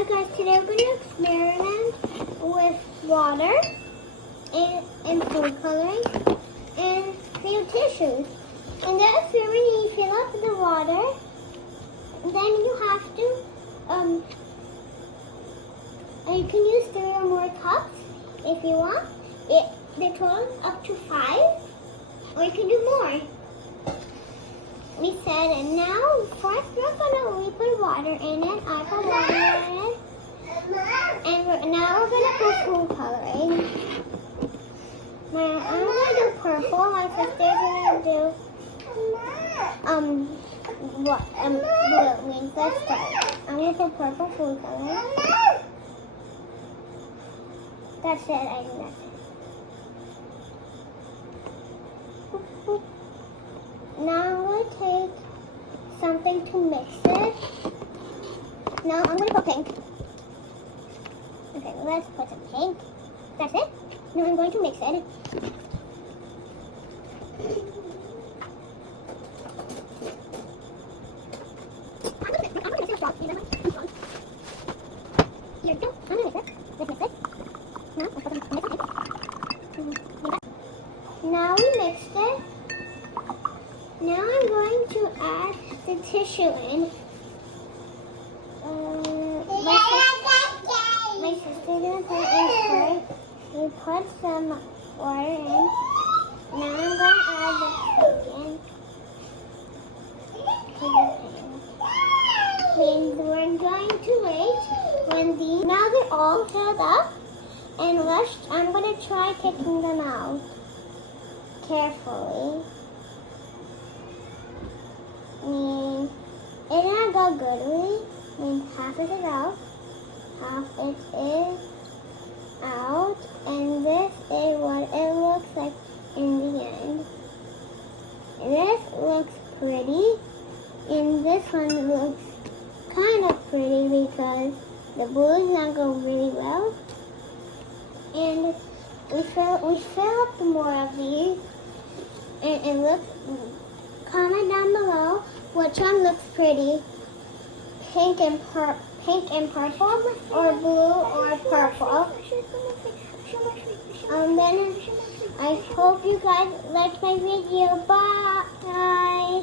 Hi guys, today we're going to experiment with water and food coloring and few tissues. And the experiment, you fill up the water, then you have to, you can use 3 or more cups if you want. The total is up to 5, or you can do more. We said, and now first we put water in it. I put water in it. And now we're gonna put food coloring. Now I'm gonna do purple. My sister's gonna do blue. Means let's start. I'm gonna put purple food coloring. That's it. I think that's it. Boop, boop. Now I'm going to take something to mix it. Now I'm going to put pink. Okay, let's put some pink. That's it. Now I'm going to mix it. I'm going to mix it strong. Here we go. I'm going to mix it. Let's mix it. Now, let's put some pink. Now we mixed it. Now I'm going to add the tissue in. My sister's gonna put it in first. We put some water in. Now I'm gonna add the chicken to the pan. Means we're going to wait when these. Now they're all filled up, and I'm gonna try taking them out carefully. It didn't go goodly. Means half it is out, half it is out, and this is what it looks like in the end. This looks pretty, and this one looks kind of pretty because the blue is not going really well. And we fill up more of these, and it looks. Comment down below which one looks pretty, pink and purple, or blue or purple. Then I hope you guys liked my video. Bye.